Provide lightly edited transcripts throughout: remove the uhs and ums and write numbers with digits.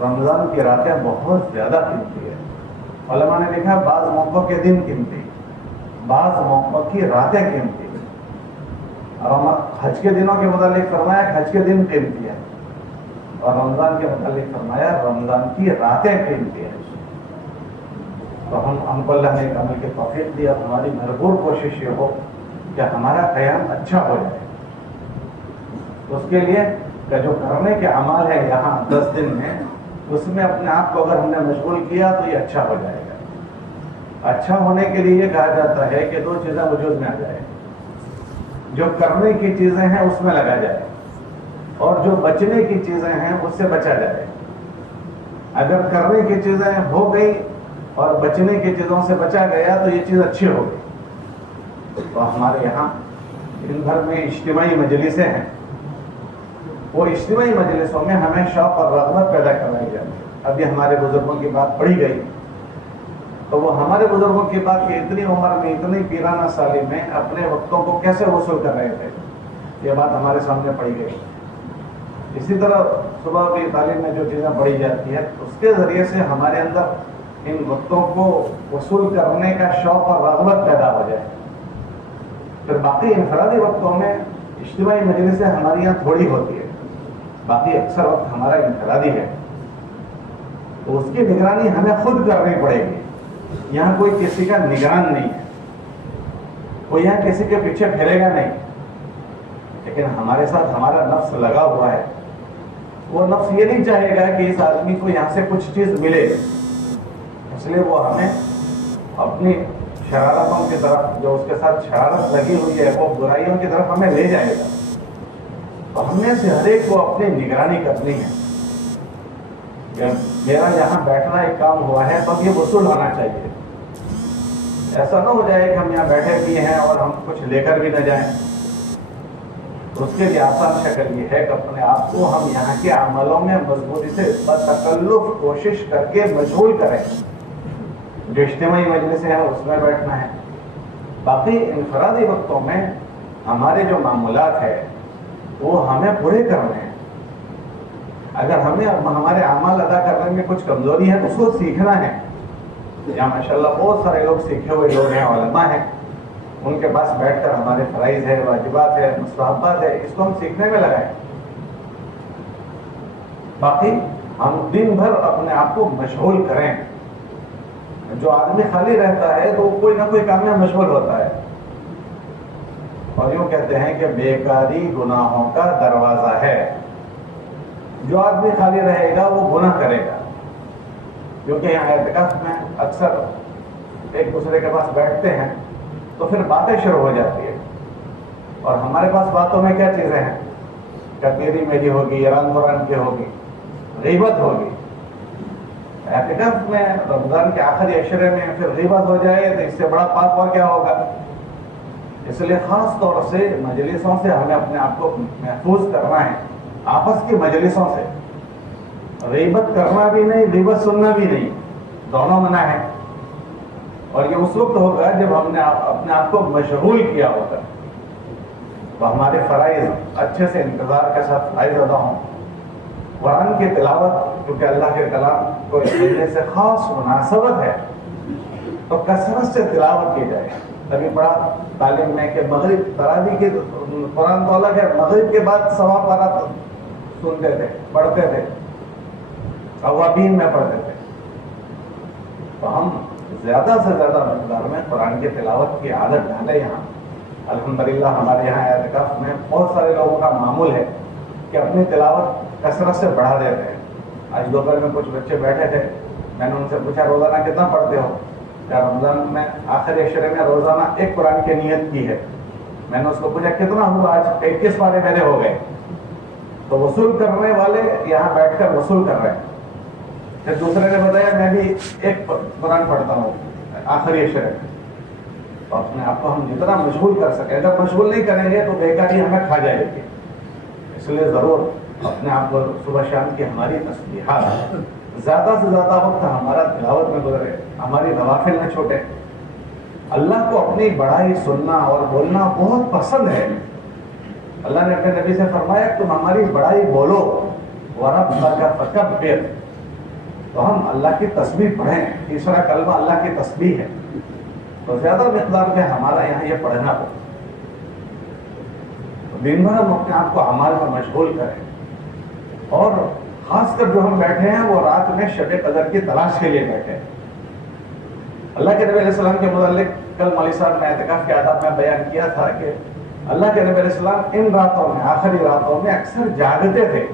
رمضان کی راتیں بہت زیادہ قیمتی ہے. علماء نے لکھا بعض موقعوں کے دن قیمتی، بعض موقعوں کی راتیں قیمتی. اور حج کے دنوں کے متعلق فرمایا حج کے دن قیمتی ہے، اور رمضان کے متعلق فرمایا رمضان کی راتیں قیمتی ہیں. تو ہم کو اللہ نے ایک عمل کی توفیق دی، اور ہماری بھرپور کوشش یہ ہو کہ ہمارا قیام اچھا ہو جائے. اس کے لیے کہ جو کرنے کے اعمال ہے یہاں 10 دن میں، اس میں اپنے آپ کو اگر ہم نے مشغول کیا تو یہ اچھا ہو جائے گا. اچھا ہونے کے لیے یہ کہا جاتا ہے کہ 2 چیزیں وجود میں آ جائے. جو کرنے کی چیزیں ہیں اس میں لگا جائے، اور جو بچنے کی چیزیں ہیں اس سے بچا جائے. اگر کرنے کی چیزیں ہو گئی اور بچنے کی چیزوں سے بچا گیا تو یہ چیز اچھی ہو گئی. تو ہمارے یہاں دن بھر میں اجتماعی مجلسیں ہیں، وہ اجتماعی مجلسوں میں ہمیں شوق اور رغبت پیدا کروائی جاتی ہے. ابھی ہمارے بزرگوں کی بات پڑھی گئی، تو وہ ہمارے بزرگوں کی بات کہ اتنی عمر میں اتنی پیرانہ سالی میں اپنے وقتوں کو کیسے وصول کر رہے تھے، یہ بات ہمارے سامنے پڑھی گئی. اسی طرح صبح کی تعلیم میں جو چیزیں پڑھی جاتی ہے اس کے ذریعے سے ہمارے اندر ان وقتوں کو وصول کرنے کا شوق اور رغبت پیدا ہو جائے. پھر باقی انفرادی وقتوں میں اجتماعی مجلسیں ہماری یہاں تھوڑی ہوتی ہے، باقی اکثر وقت ہمارا انفرادی ہے، تو اس کی نگرانی ہمیں خود کرنی پڑے گی. یہاں کوئی کسی کا نگران نہیں ہے، کوئی یہاں کسی کے پیچھے پھرے گا نہیں، لیکن ہمارے ساتھ ہمارا نفس لگا ہوا ہے. وہ نفس یہ نہیں چاہے گا کہ اس آدمی کو یہاں سے کچھ چیز ملے، اس لیے وہ ہمیں اپنی شرارتوں کی طرف، جو اس کے ساتھ شرارت لگی ہوئی ہے، وہ برائیوں کی طرف ہمیں لے جائے گا. تو ہم نے سے ہر ایک کو اپنی نگرانی کرنی ہے. میرا یہاں بیٹھنا ایک کام ہوا ہے تو یہ وصول ہونا چاہیے. ایسا نہ ہو جائے کہ ہم یہاں بیٹھے بھی ہیں اور ہم کچھ لے کر بھی نہ جائیں. تو اس کے لیے آسان شکل یہ ہے کہ اپنے آپ کو ہم یہاں کے عملوں میں مضبوطی سے بتکلف کوشش کر کے مشغول کریں. جو اجتماعی مجلسیں ہیں اس میں بیٹھنا ہے. باقی انفرادی وقتوں میں ہمارے جو معمولات ہیں وہ ہمیں پورے کرنے ہیں. اگر ہمیں ہمارے اعمال ادا کرنے میں کچھ کمزوری ہے تو اس کو سیکھنا ہے. یہاں ماشاءاللہ بہت سارے لوگ سیکھے ہوئے لوگ ہیں، علماء ہیں، ان کے پاس بیٹھ کر ہمارے فرائض ہے، واجبات ہے، مستحبات ہے، اس کو ہم سیکھنے میں لگائیں. باقی ہم دن بھر اپنے آپ کو مشغول کریں. جو آدمی خالی رہتا ہے تو کوئی نہ کوئی کام میں مشغول ہوتا ہے. اور یوں کہتے ہیں کہ بیکاری گناہوں کا دروازہ ہے. جو آدمی خالی رہے گا وہ گناہ کرے گا، کیونکہ یہاں اعتکاف میں اکثر ایک دوسرے کے پاس بیٹھتے ہیں تو پھر باتیں شروع ہو جاتی ہے. اور ہمارے پاس باتوں میں کیا چیزیں ہیں کہ تیری میری ہوگی، ایران دوران کی ہوگی، غیبت ہوگی. اعتکاف میں رمضان کے آخری عشرے میں پھر غیبت ہو جائے تو اس سے بڑا پاپ اور کیا ہوگا. اس لیے خاص طور سے مجلسوں سے ہمیں اپنے آپ کو محفوظ کرنا ہے. آپس کی مجلسوں سے غیبت کرنا بھی نہیں، غیبت سننا بھی نہیں، دونوں منع ہے. اور یہ اس وقت ہوگا جب ہم نے اپنے آپ کو مشغول کیا ہوگا، تو ہمارے فرائض اچھے سے انتظار کے ساتھ فرائض ادا ہوں. قرآن کی تلاوت کیونکہ اللہ کے کلام کو سننے سے خاص مناسبت ہے تو کثرت سے تلاوت کی جائے. ابھی بڑا تعلیم میں کہ مغرب تراویح کی قرآن تو الگ ہے، مغرب کے بعد سوا پارہ سنتے تھے، پڑھتے تھے، اوابین میں پڑھتے تھے. تو ہم زیادہ سے زیادہ مقدار میں قرآن کی تلاوت کی عادت ڈالیں. یہاں الحمدللہ ہمارے یہاں اعتکاف میں بہت سارے لوگوں کا معمول ہے کہ اپنی تلاوت کثرت سے بڑھا دیتے ہیں. آج دوپہر میں کچھ بچے بیٹھے تھے، میں نے ان سے پوچھا روزانہ کتنا پڑھتے ہو؟ کیا رمضان میں آخری عشرے میں روزانہ ایک قرآن کی نیت کی ہے. میں نے اس کو پوچھا کتنا ہوا؟ آج 21 پارے میرے ہو گئے. تو وصول کرنے والے یہاں بیٹھ کر وصول کر رہے ہیں. پھر دوسرے نے بتایا میں بھی ایک قرآن پڑھتا ہوں آخری عشرے میں. تو اپنے آپ کو ہم جتنا مشغول کر سکیں، اگر مشغول نہیں کریں گے تو بیکاری ہمیں کھا جائے گی. اس لیے ضرور اپنے آپ کو صبح شام کی ہماری تسبیحات، زیادہ سے زیادہ وقت ہمارا تلاوت میں گزرے، ہماری نوافل نہ چھوٹے. اللہ کو اپنی بڑائی سننا اور بولنا بہت پسند ہے. اللہ نے اپنے نبی سے فرمایا تم ہماری بڑائی بولو، وَرَبَّكَ فَكَبِّرْ، تو ہم اللہ کی تسبیح پڑھیں. تیسرا کلمہ اللہ کی تسبیح ہے. تو زیادہ مقدار میں ہمارا یہاں یہ پڑھنا ہو. دن بھر ہم اپنے آپ کو اعمال میں مشغول کریں. اور خاص کر جو ہم بیٹھے ہیں وہ رات میں شب قدر کی تلاش کے لیے بیٹھے ہیں. اللہ کے نبی علیہ السلام کے متعلق کل مولوی صاحب نے اعتکاف کے آداب میں بیان کیا تھا کہ اللہ کے نبی علیہ السلام ان راتوں میں، آخری راتوں میں اکثر جاگتے تھے.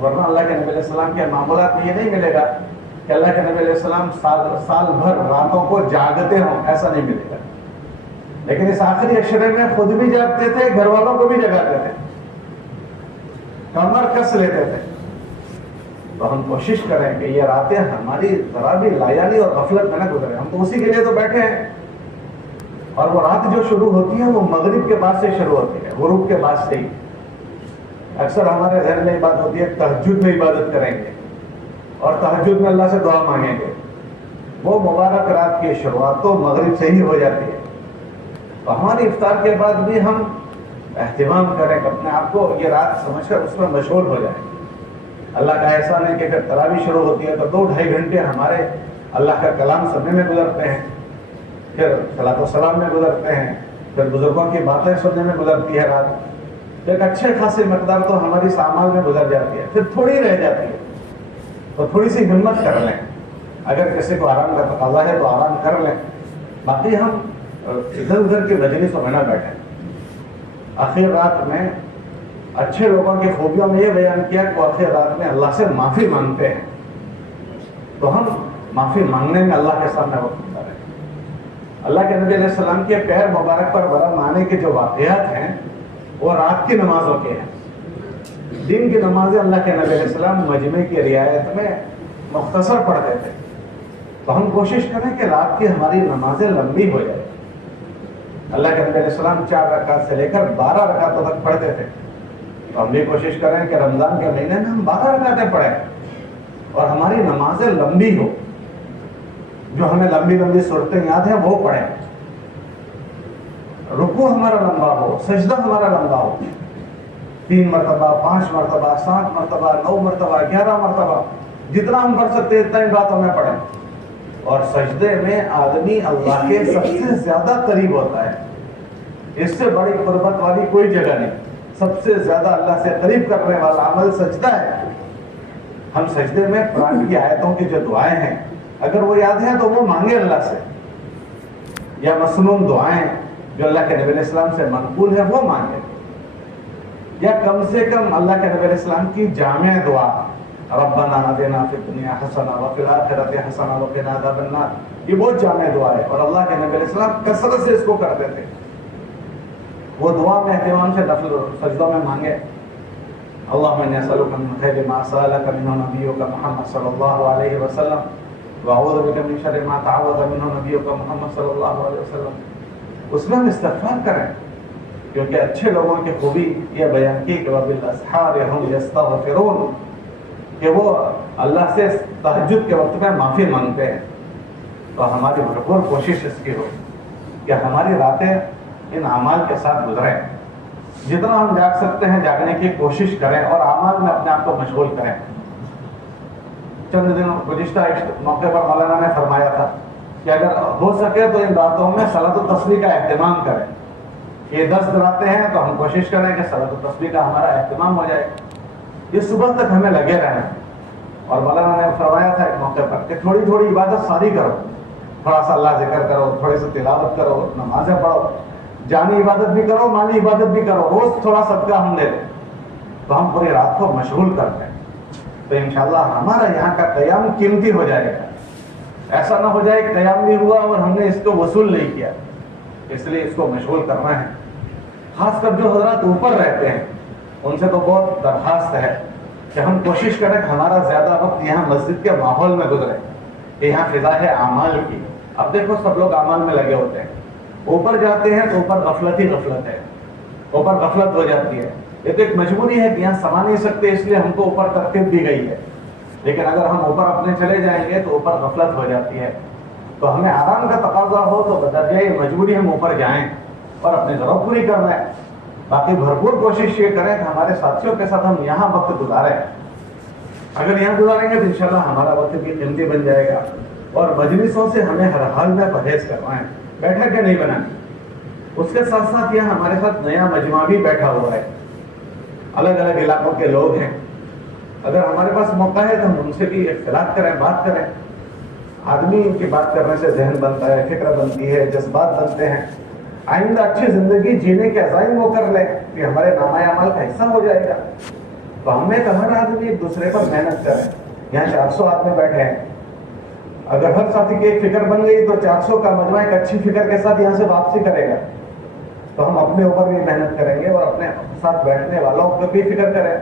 ورنہ اللہ کے نبی علیہ السلام کے معمولات میں یہ نہیں ملے گا کہ اللہ کے نبی علیہ السلام سال بھر راتوں کو جاگتے ہوں، ایسا نہیں ملے گا. لیکن اس آخری عشرے میں خود بھی جاگتے تھے، گھر والوں کو بھی جگاتے تھے، کمر کس لیتے تھے. تو ہم کوشش کریں کہ یہ راتیں ہماری ذرا بھی لایانی اور غفلت میں نہ گزرے. ہم تو اسی کے لیے تو بیٹھے ہیں. اور وہ رات جو شروع ہوتی ہے وہ مغرب کے بعد سے شروع ہوتی ہے، غروب کے بعد سے ہی. اکثر ہمارے ذہن میں یہ بات ہوتی ہے تہجد میں عبادت کریں گے اور تہجد میں اللہ سے دعا مانگیں گے. وہ مبارک رات کی شروعات تو مغرب سے ہی ہو جاتی ہے. تو ہماری افطار کے بعد بھی ہم اہتمام کریں کہ اپنے آپ کو یہ رات سمجھ کر اس میں مشغول ہو جائیں. اللہ کا احسان ہے کہ پھر تراویح شروع ہوتی ہے تو 2-2.5 گھنٹے ہمارے اللہ کا کلام سننے میں گزرتے ہیں، پھر صلاۃ و سلام میں گزرتے ہیں، پھر بزرگوں کی باتیں سننے میں گزرتی ہے رات. ایک اچھے خاصی مقدار تو ہماری اعمال میں گزر جاتی ہے. پھر تھوڑی رہ جاتی ہے تو تھوڑی سی ہمت کر لیں. اگر کسی کو آرام کا تقاضا ہے تو آرام کر لیں. باقی ہم ادھر ادھر کی مجلسوں میں نہ بیٹھیں. آخر رات میں اچھے لوگوں کی خوبیوں میں یہ بیان کیا کہ وہ آخر رات میں اللہ سے معافی مانگتے ہیں. تو ہم معافی مانگنے میں اللہ کے سامنے وقت گزاریں. اللہ کے نبی علیہ السلام کے پیر مبارک پر برہم آنے کے جو واقعات ہیں وہ رات کی نمازوں کے ہیں. دن کی نمازیں اللہ کے نبی علیہ السلام مجمع کی رعایت میں مختصر پڑھتے تھے. تو ہم کوشش کریں کہ رات کی ہماری نمازیں لمبی ہو جائیں. اللہ کے نبی علیہ السلام 4 رکعت سے لے کر 12 رکعتوں تک پڑھتے تھے. تو ہم بھی کوشش کریں کہ رمضان کے مہینے میں ہم 12 رکعتیں پڑھیں اور ہماری نمازیں لمبی ہو. جو ہمیں لمبی لمبی صورتیں یاد ہیں وہ پڑھیں. رکوع ہمارا لمبا ہو، سجدہ ہمارا لمبا ہو. 3 مرتبہ، 5 مرتبہ، 7 مرتبہ، 9 مرتبہ، 11 مرتبہ، جتنا ہم پڑھ سکتے اتنا ان راتوں میں پڑھیں. اور سجدے میں آدمی اللہ کے سب سے زیادہ قریب ہوتا ہے. اس سے بڑی قربت والی کوئی جگہ نہیں. سب سے زیادہ اللہ سے قریب کرنے والا عمل سجدہ ہے. ہم سجدے میں قرآن کی آیتوں کی جو دعائیں ہیں اگر وہ یاد ہیں تو وہ مانگے اللہ سے، یا مسنون دعائیں جو اللہ کے نبی علیہ السلام سے منقول ہے وہ مانگے، یا کم سے کم اللہ کے نبی علیہ السلام کی جامع دعا ربنا آتنا فی الدنیا حسنہ وفی الآخرۃ حسنہ وقنا عذاب النار. یہ بہت جامع دعا ہے اور اللہ کے نبی علیہ السلام کثرت سے اس کو کرتے تھے. وہ دعا میں اہتمام سے نفل سجدوں میں مانگے. اللہم انی اسألک من خیر ما سألک منہ نبیک محمد صلی اللہ علیہ وسلم واعوذ بک من شر ما تعوذ منہ نبیک محمد صلی اللہ علیہ وسلم. اس میں ہم استغفار کریں کیونکہ اچھے لوگوں کی خوبی یہ بیان کی کہ وبالاسحار هم یستغفرون، کہ وہ اللہ سے تہجد کے وقت میں معافی مانگتے ہیں. تو ہماری بھرپور کوشش اس کی ہو کہ ہماری راتیں ان اعمال کے ساتھ گزریں. جتنا ہم جاگ سکتے ہیں جاگنے کی کوشش کریں اور اعمال میں اپنے آپ کو مشغول کریں. چند دن گزشتہ موقع پر مولانا نے فرمایا تھا کہ اگر ہو سکے تو ان راتوں میں صلاۃ التسبیح کا اہتمام کریں. یہ 10 راتیں ہیں تو ہم کوشش کریں کہ صلاۃ التسبیح کا ہمارا اہتمام ہو جائے. یہ صبح تک ہمیں لگے رہنا. اور مولانا نے فرمایا تھا ایک موقع پر کہ تھوڑی تھوڑی عبادت ساری کرو. تھوڑا سا اللہ ذکر کرو، تھوڑی سی تلاوت کرو، نمازیں پڑھو، جانی عبادت بھی کرو، مالی عبادت بھی کرو. روز تھوڑا صدقہ ہم دے دیں تو ہم پوری رات کو مشغول کرتے ہیں. تو انشاءاللہ ہمارا یہاں کا قیام قیمتی ہو جائے گا. ایسا نہ ہو جائے کہ قیام بھی ہوا اور ہم نے اس کو وصول نہیں کیا. اس لیے اس کو مشغول کرنا ہے. خاص کر جو حضرات اوپر رہتے ہیں ان سے تو بہت درخواست ہے کہ ہم کوشش کریں کہ ہمارا زیادہ وقت یہاں مسجد کے ماحول میں گزرے. یہاں فضا ہے اعمال کی. اب دیکھو سب لوگ اعمال میں لگے ہوتے ہیں. اوپر جاتے ہیں تو اوپر غفلت ہی غفلت ہے. اوپر غفلت ہو جاتی ہے. یہ تو ایک مجبوری ہے کہ یہاں سما نہیں سکتے اس لیے ہم کو اوپر ترتیب دی گئی ہے. لیکن اگر ہم اوپر اپنے چلے جائیں گے تو اوپر غفلت ہو جاتی ہے. تو ہمیں آرام کا تقاضا ہو تو بدرجہ مجبوری ہم اوپر جائیں اور اپنی ضرورت پوری کر رہے ہیں. باقی بھرپور کوشش یہ کریں کہ ہمارے ساتھیوں کے ساتھ ہم یہاں وقت گزاریں. اگر یہاں گزاریں گے تو انشاءاللہ ہمارا وقت بھی قیمتی بن جائے گا. اور مجلسوں سے ہمیں ہر حال میں پرہیز کرنا ہے, بیٹھک کے نہیں بنانی. اس کے ساتھ ساتھ یہاں ہمارے ساتھ نیا مجمع بھی بیٹھا ہوا ہے, الگ الگ علاقوں کے لوگ ہیں. اگر ہمارے پاس موقع ہے تو ہم ان سے بھی اختلاف کریں, بات کریں. آدمی کی بات کرنے سے ذہن بنتا ہے, فکر بنتی ہے, جذبات بنتے ہیں. آئندہ اچھی زندگی جینے کے عزائم وہ کر لیں کہ ہمارے نامہ اعمال کا حصہ ہو جائے گا. تو ہم نے کہا ہر آدمی ایک دوسرے پر محنت کرے. یہاں 400 آدمی بیٹھے ہیں, اگر ہر ساتھی کی ایک فکر بن گئی تو 400 کا مجمع ایک اچھی فکر کے ساتھ یہاں سے واپسی کرے گا. تو ہم اپنے اوپر بھی محنت کریں گے اور اپنے ساتھ بیٹھنے والوں کو بھی فکر کریں.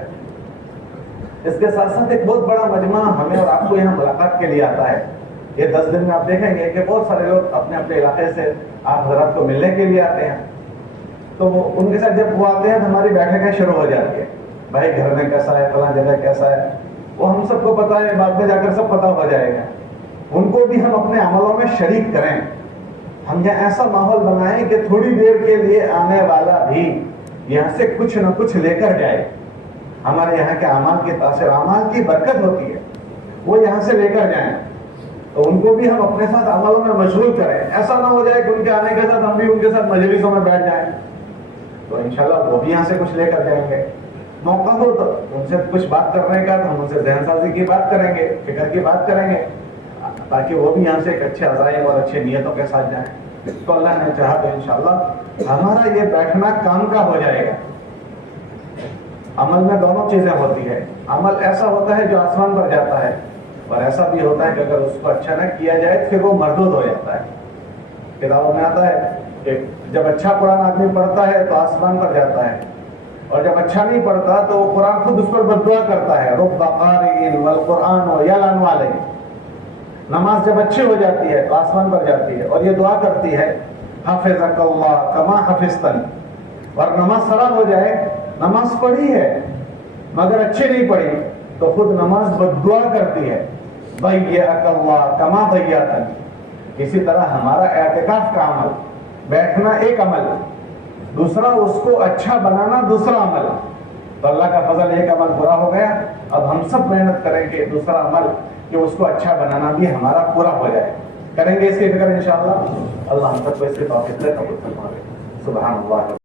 اس کے ساتھ ساتھ ایک بہت بڑا مجمع ہمیں اور آپ کو یہاں ملاقات کے لیے آتا ہے. یہ 10 دن میں آپ دیکھیں گے کہ بہت سارے لوگ اپنے اپنے علاقے سے آپ حضرات کو ملنے کے لیے آتے ہیں. تو وہ ان کے ساتھ جب وہ آتے ہیں تو ہماری بیٹھکیں شروع ہو جاتی ہیں. بھائی گھر میں کیسا ہے, فلاں جگہ کیسا ہے, وہ ہم سب کو پتا ہے, بعد میں جا کر سب پتا ہو جائے گا. ان کو بھی ہم اپنے عملوں میں شریک کریں. ہم یہاں ایسا ماحول بنائیں کہ تھوڑی دیر کے لیے آنے والا بھی یہاں سے کچھ نہ کچھ لے کر جائے. ہمارے یہاں کے اعمال کی تاثیر, اعمال کی برکت ہوتی ہے, وہ یہاں سے لے کر جائیں. تو ان کو بھی ہم اپنے ساتھ عملوں میں مشغول کریں. ایسا نہ ہو جائے کہ ان کے آنے کے ساتھ ہم بھی ان کے ساتھ مجلسوں میں بیٹھ جائیں. تو انشاءاللہ وہ بھی یہاں سے کچھ لے کر جائیں گے. موقع ہو تو ان سے کچھ بات کرنے کا تو ہم ان سے ذہن سازی کی بات کریں گے, فکر کی بات کریں گے, تاکہ وہ بھی یہاں سے ایک اچھے عزائم اور اچھے نیتوں کے ساتھ جائیں. تو اللہ نے چاہا تو انشاءاللہ ہمارا یہ بیٹھنا کام کا ہو جائے گا. عمل میں دونوں چیزیں ہوتی ہے. عمل ایسا ہوتا ہے جو آسمان پر جاتا ہے, اور ایسا بھی ہوتا ہے کہ اگر اس کو اچھا نہ کیا جائے تو پھر وہ مردود ہو جاتا ہے. کتابوں میں آتا ہے کہ جب اچھا قرآن آدمی پڑھتا ہے تو آسمان پر جاتا ہے, اور جب اچھا نہیں پڑھتا تو وہ قرآن خود اس پر بددعا کرتا ہے. رب قارئ والقرآن یلعن علیہ. نماز جب اچھی ہو جاتی ہے تو آسمان پر جاتی ہے اور یہ دعا کرتی ہے حفظک اللہ کما حفظتنی. اور نماز خراب ہو جائے, نماز پڑھی ہے مگر اچھی نہیں پڑھی, تو خود نماز بددعا کرتی ہے ضیعک اللہ کما ضیعتنی. اسی طرح ہمارا اعتکاف کا عمل, بیٹھنا ایک عمل, دوسرا اس کو اچھا بنانا دوسرا عمل. تو اللہ کا فضل, ایک عمل برا ہو گیا, اب ہم سب محنت کریں کہ دوسرا عمل کہ اس کو اچھا بنانا بھی ہمارا پورا ہو جائے. کریں گے اس کی فکر انشاءاللہ. اللہ ہم سب کو اس کے توفیق دے, قبول فرمائے. سبحان اللہ.